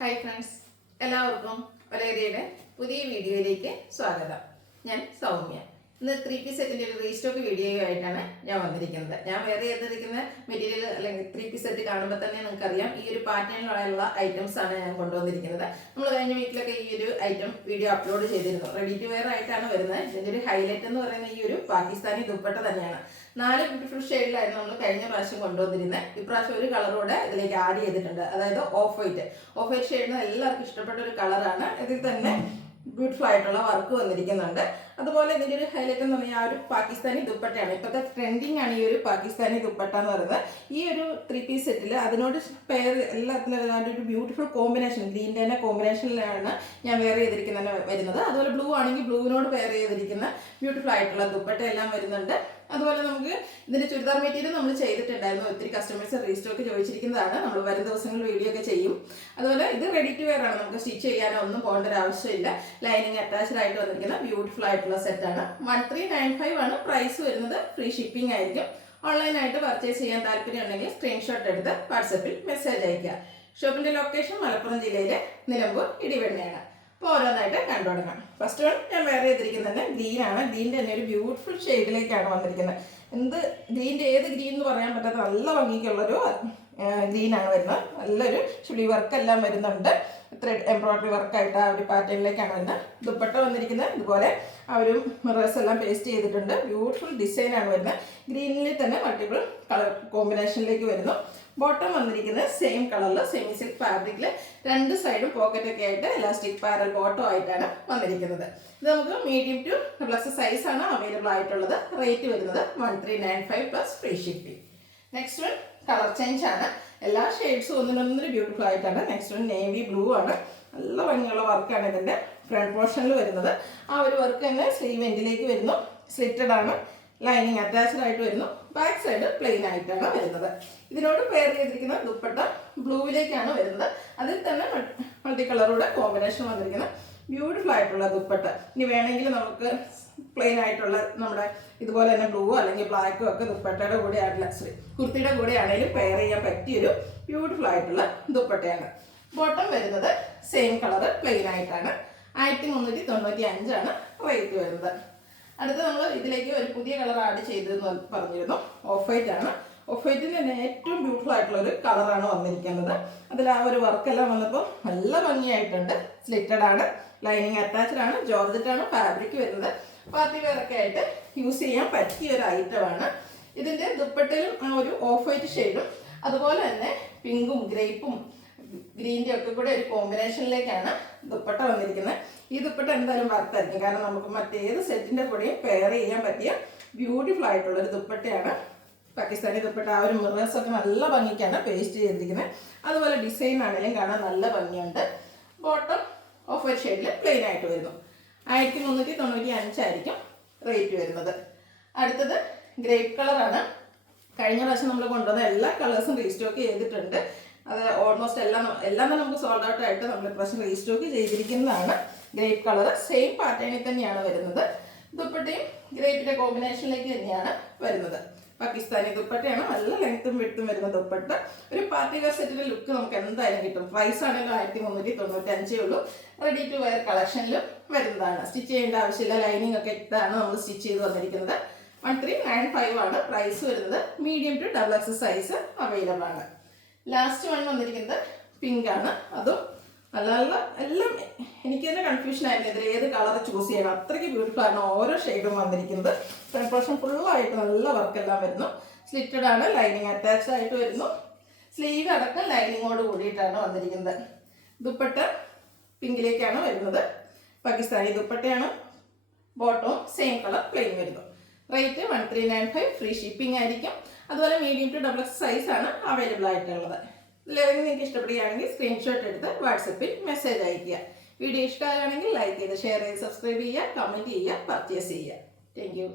Hi friends, എല്ലാവർക്കും ഒലേരിയയുടെ പുതിയ വീഡിയോയിലേക്ക് സ്വാഗതം. ഞാൻ സൗമ്യ. ഇന്ന് 3 സെറ്റിൻ്റെ ഒരു റീസ്റ്റോക്ക് വീഡിയോയുമായിട്ടാണ് ഞാൻ വന്നിരിക്കുന്നത്. ഞാൻ വേറെ ചെയ്തിരിക്കുന്ന മെറ്റീരിയൽ അല്ലെങ്കിൽ 3 സെറ്റ് കാണുമ്പോൾ തന്നെ നിങ്ങൾക്കറിയാം ഈ ഒരു പാറ്റേണിലുള്ള ഐറ്റംസ് ആണ് ഞാൻ കൊണ്ടുവന്നിരിക്കുന്നത്. നമ്മൾ കഴിഞ്ഞ വീക്കിലൊക്കെ ഈ ഒരു ഐറ്റം വീഡിയോ അപ്ലോഡ് ചെയ്തിരുന്നു. റെഡി ടു വെയർ ആയിട്ടാണ് വരുന്നത്. ഇതിൻ്റെ ഒരു ഹൈലൈറ്റ് എന്ന് പറയുന്ന ഈ ഒരു പാകിസ്ഥാനി ദുപ്പട്ട തന്നെയാണ്. 4 ബ്യൂട്ടിഫുൾ ഷെയ്ഡിലായിരുന്നു നമ്മൾ കഴിഞ്ഞ പ്രാവശ്യം കൊണ്ടുവന്നിരുന്നത്. ഇപ്രാവശ്യം ഒരു കളറോടെ ഇതിലേക്ക് ആഡ് ചെയ്തിട്ടുണ്ട്. അതായത് ഓഫ് വൈറ്റ് ഷെയ്ഡിന് എല്ലാവർക്കും ഇഷ്ടപ്പെട്ട ഒരു കളറാണ്. ഇതിൽ തന്നെ ബ്യൂട്ടിഫുൾ ആയിട്ടുള്ള വർക്ക് വന്നിരിക്കുന്നുണ്ട്. അതുപോലെ ഇതിൻ്റെ ഒരു ഹൈലൈറ്റ് എന്ന് പറഞ്ഞാൽ ആ ഒരു പാകിസ്ഥാനി ദുപ്പട്ടയാണ്. ഇപ്പോഴത്തെ ട്രെൻഡിങ് ആണ് ഈ ഒരു പാകിസ്ഥാനി ദുപ്പട്ട എന്ന് പറയുന്നത്. ഈ ഒരു 3 സെറ്റിൽ അതിനോട് പെയർ എല്ലാത്തിലും ഒരു ബ്യൂട്ടിഫുൾ കോമ്പിനേഷൻ, ഗ്രീൻ്റെ തന്നെ കോമ്പിനേഷനിലാണ് ഞാൻ വെയർ ചെയ്തിരിക്കുന്നത് വരുന്നത്. അതുപോലെ ബ്ലൂ ആണെങ്കിൽ ബ്ലൂവിനോട് പെയർ ചെയ്തിരിക്കുന്ന ബ്യൂട്ടിഫുൾ ആയിട്ടുള്ള ദുപ്പട്ട എല്ലാം വരുന്നുണ്ട്. അതുപോലെ നമുക്ക് ഇതിൻ്റെ ചുരിദാർ മെറ്റീരിയൽ നമ്മൾ ചെയ്തിട്ടുണ്ടായിരുന്നു. ഒത്തിരി കസ്റ്റമേഴ്സ് റീസ്റ്റോക്ക് ചോദിച്ചിരിക്കുന്നതാണ്. നമ്മൾ വരും ദിവസങ്ങളിൽ വീഡിയോ ഒക്കെ ചെയ്യും. അതുപോലെ ഇത് റെഡി ടു വെയർ ആണ്. നമുക്ക് സ്റ്റിച്ച് ചെയ്യാനോ ഒന്നും പോകേണ്ട ഒരു ആവശ്യമില്ല. ലൈനിങ് അറ്റാച്ച്ഡ് ആയിട്ട് വന്നിരിക്കുന്ന ബ്യൂട്ടിഫുൾ ആയിട്ടുള്ള സെറ്റാണ്. 1395 ആണ് പ്രൈസ് വരുന്നത്. ഫ്രീ ഷിപ്പിംഗ് ആയിരിക്കും. ഓൺലൈനായിട്ട് പർച്ചേസ് ചെയ്യാൻ താല്പര്യം ഉണ്ടെങ്കിൽ സ്ക്രീൻഷോട്ട് എടുത്ത് വാട്സപ്പിൽ മെസ്സേജ് അയയ്ക്കുക. ഷോപ്പിൻ്റെ ലൊക്കേഷൻ മലപ്പുറം ജില്ലയിലെ നിലമ്പൂർ ഇടിവെണ്ണയാണ്. അപ്പോൾ ഓരോന്നായിട്ട് കണ്ടു തുടങ്ങാം. ഫസ്റ്റ് വൺ ഞാൻ വെയർ ചെയ്തിരിക്കുന്നത് ഗ്രീൻ ആണ്. ഗ്രീൻ്റെ തന്നെ ഒരു ബ്യൂട്ടിഫുൾ ഷെയ്ഡിലേക്കാണ് വന്നിരിക്കുന്നത്. ഗ്രീൻ്റെ ഏത് ഗ്രീൻ എന്ന് പറയാൻ പറ്റാത്ത നല്ല ഭംഗിക്കുള്ളൊരു ഗ്രീനാണ് വരുന്നത്. നല്ലൊരു ഷുളി വർക്കെല്ലാം വരുന്നുണ്ട്. ത്രെഡ് എംബ്രോയിഡറി വർക്കായിട്ട് ആ ഒരു പാറ്റേണിലേക്കാണ് വരുന്നത്. ദുപ്പട്ട വന്നിരിക്കുന്നത് ഇതുപോലെ ആ ഒരു മിറേഴ്സ് എല്ലാം പേസ്റ്റ് ചെയ്തിട്ടുണ്ട്. ബ്യൂട്ടിഫുൾ ഡിസൈനാണ് വരുന്നത്. ഗ്രീനിൽ തന്നെ മൾട്ടിപ്പിൾ കളർ കോമ്പിനേഷനിലേക്ക് വരുന്നു. ബോട്ടം വന്നിരിക്കുന്നത് സെയിം കളറിൽ സെമി സിൽക്ക് ഫാബ്രിക്കിൽ 2 സൈഡും പോക്കറ്റൊക്കെ ആയിട്ട് ഇലാസ്റ്റിക് പാരൽ ബോട്ടം ആയിട്ടാണ് വന്നിരിക്കുന്നത്. ഇത് നമുക്ക് മീഡിയം ടു പ്ലസ് സൈസാണ് അവൈലബിൾ ആയിട്ടുള്ളത്. റേറ്റ് വരുന്നത് 1395 plus free shipping. Next one colour change ആണ്. എല്ലാ ഷെയ്ഡ്സും ഒന്നിനൊന്നിന് ബ്യൂട്ടിഫുൾ ആയിട്ടാണ്. നെക്സ്റ്റ് വൺ നേവി ബ്ലൂ ആണ്. നല്ല ഭംഗിയുള്ള വർക്കാണ് ഇതിൻ്റെ ഫ്രണ്ട് പോർഷനിൽ വരുന്നത്. ആ ഒരു വർക്ക് തന്നെ സ്ലീവ് എൻഡിലേക്ക് വരുന്നു. സ്ലിറ്റഡ് ആണ്. ലൈനിങ് അറ്റാച്ച്ഡ് ആയിട്ട് വരുന്നു. ബാക്ക് സൈഡ് പ്ലെയിൻ ആയിട്ടാണ് വരുന്നത്. ഇതിനോട് പെയർ ചെയ്തിരിക്കുന്ന ദുപ്പട്ട ബ്ലൂവിലേക്കാണ് വരുന്നത്. അതിൽ തന്നെ മൾട്ടി കളറോടെ കോമ്പിനേഷൻ വന്നിരിക്കുന്ന ബ്യൂട്ടിഫുൾ ആയിട്ടുള്ള ദുപ്പട്ട. ഇനി വേണമെങ്കിൽ നമുക്ക് പ്ലെയിൻ ആയിട്ടുള്ള നമ്മുടെ ഇതുപോലെ തന്നെ ബ്ലൂവോ അല്ലെങ്കിൽ ബ്ലാക്കോ ഒക്കെ ദുപ്പട്ടയുടെ കൂടെ കുർത്തിയുടെ കൂടെ ആണെങ്കിലും പെയർ ചെയ്യാൻ പറ്റിയൊരു ബ്യൂട്ടിഫുൾ ആയിട്ടുള്ള ദുപ്പട്ടയാണ്. ബോട്ടം വരുന്നത് സെയിം കളറ് പ്ലെയിൻ ആയിട്ടാണ്. 1395 ആണ് റേറ്റ് വരുന്നത്. അടുത്ത് നമ്മൾ ഇതിലേക്ക് ഒരു പുതിയ കളർ ആഡ് ചെയ്തതെന്ന് പറഞ്ഞിരുന്നു. ഓഫ് വൈറ്റ് ആണ്. ഓഫ് വൈറ്റിന് തന്നെ ഏറ്റവും ബ്യൂട്ടിഫുൾ ആയിട്ടുള്ള ഒരു കളറാണ് വന്നിരിക്കുന്നത്. അതിൽ ആ ഒരു വർക്കെല്ലാം വന്നപ്പോൾ നല്ല ഭംഗിയായിട്ടുണ്ട്. സ്ലിറ്റഡ് ആണ്. ലൈനിങ് അറ്റാച്ച്ഡ് ആണ്. ജോർജറ്റ് ആണ് ഫാബ്രിക് വരുന്നത്. പാർട്ടി വെയർ ഒക്കെ ആയിട്ട് യൂസ് ചെയ്യാൻ പറ്റിയ ഒരു ഐറ്റമാണ്. ഇതിൻ്റെ ദുപ്പട്ടയിലും ആ ഒരു ഓഫ് വൈറ്റ് ഷെയ്ഡും അതുപോലെ തന്നെ പിങ്കും ഗ്രേപ്പും ഗ്രീൻ്റെ ഒക്കെ കൂടെ ഒരു കോമ്പിനേഷനിലേക്കാണ് ദുപ്പട്ട വന്നിരിക്കുന്നത്. ഈ ദുപ്പട്ട എന്തായാലും വർത്തായിരിക്കും. കാരണം നമുക്ക് മറ്റേത് സെറ്റിൻ്റെ കൂടെയും പെയർ ചെയ്യാൻ പറ്റിയ ബ്യൂട്ടിഫുൾ ആയിട്ടുള്ളൊരു ദുപ്പട്ടയാണ്. പാകിസ്ഥാനി ദുപ്പട്ട ആ ഒരു മിറേഴ്സൊക്കെ നല്ല ഭംഗിക്കാണ് പേസ്റ്റ് ചെയ്തിരിക്കുന്നത്. അതുപോലെ ഡിസൈൻ ആണെങ്കിലും കാണാൻ നല്ല ഭംഗിയുണ്ട്. ബോട്ടം ഓഫ് വൈറ്റ് ഷെയ്ഡിൽ പ്ലെയിൻ ആയിട്ട് വരുന്നു. 1395 ആയിരിക്കും റേറ്റ് വരുന്നത്. അടുത്തത് ഗ്രേപ്പ് കളറാണ്. കഴിഞ്ഞ പ്രാവശ്യം നമ്മൾ കൊണ്ടുവന്ന എല്ലാ കളേഴ്സും റീസ്റ്റോക്ക് ചെയ്തിട്ടുണ്ട്. അത് ഓൾമോസ്റ്റ് എല്ലാം തന്നെ നമുക്ക് സോൾഡ് ഔട്ട് ആയിട്ട് നമ്മൾ ഇപ്രാവശ്യം റീസ്റ്റോക്ക് ചെയ്തിരിക്കുന്നതാണ്. ഗ്രേപ്പ് കളർ സെയിം പാറ്റേണിൽ തന്നെയാണ് വരുന്നത്. ദുപ്പട്ടയും ഗ്രേപ്പിൻ്റെ കോമ്പിനേഷനിലേക്ക് തന്നെയാണ് വരുന്നത്. പാകിസ്ഥാനി ദുപ്പട്ടയാണ്. നല്ല ലെങ്ത്തും വിഡ്ത്തും വരുന്ന ദുപ്പട്ട. ഒരു പാർട്ടി വെയർ സെറ്റിൻ്റെ ലുക്ക് നമുക്ക് എന്തായാലും കിട്ടും. പ്രൈസ് ആണെങ്കിലും 1395 ഉള്ളൂ. റെഡി ടു വെയർ കളക്ഷനിലും വരുന്നതാണ്. സ്റ്റിച്ച് ചെയ്യേണ്ട ആവശ്യമില്ല. ലൈനിങ് ഒക്കെ ഇട്ടാണ് നമ്മൾ സ്റ്റിച്ച് ചെയ്ത് വന്നിരിക്കുന്നത്. 1395 ആണ് പ്രൈസ് വരുന്നത്. Medium to XXL size available ആണ്. ലാസ്റ്റ് വൺ വന്നിരിക്കുന്നത് പിങ്ക് ആണ്. അതും നല്ല നല്ല എല്ലാം എനിക്ക് തന്നെ കൺഫ്യൂഷൻ ആയിരുന്നു ഇതിൽ ഏത് കളർ ചൂസ് ചെയ്യണം. അത്രയ്ക്ക് ബ്യൂട്ടിഫുൾ ആണ് ഓരോ ഷെയ്ഡും വന്നിരിക്കുന്നത്. ഫ്രണ്ട് പോർഷൻ ഫുള്ളായിട്ട് നല്ല വർക്കെല്ലാം വരുന്നു. സ്ലിറ്റഡ് ആണ്. ലൈനിങ് അറ്റാച്ച്ഡ് ആയിട്ട് വരുന്നു. സ്ലീവ് അടക്കം ലൈനിങ്ങോട് കൂടിയിട്ടാണ് വന്നിരിക്കുന്നത്. ദുപ്പട്ട പിങ്കിലേക്കാണ് വരുന്നത്. പാകിസ്ഥാനി ദുപ്പട്ടയാണ്. ബോട്ടവും സെയിം കളർ പ്ലെയിൻ വരുന്നു. റേറ്റ് 1395 ഫ്രീ ഷിപ്പിംഗ് ആയിരിക്കും. അതുപോലെ മീഡിയം ടു XXL സൈസാണ് അവൈലബിൾ ആയിട്ടുള്ളത്. ഇതിലേതെങ്കിലും നിങ്ങൾക്ക് ഇഷ്ടപ്പെടുകയാണെങ്കിൽ സ്ക്രീൻഷോട്ട് എടുത്ത് വാട്സപ്പിൽ മെസ്സേജ് അയയ്ക്കുക. വീഡിയോ ഇഷ്ടമാണെങ്കിൽ ലൈക്ക് ചെയ്ത് ഷെയർ ചെയ്ത് സബ്സ്ക്രൈബ് ചെയ്യുക, കമൻറ്റ് ചെയ്യുക, പർച്ചേസ് ചെയ്യുക. Thank you.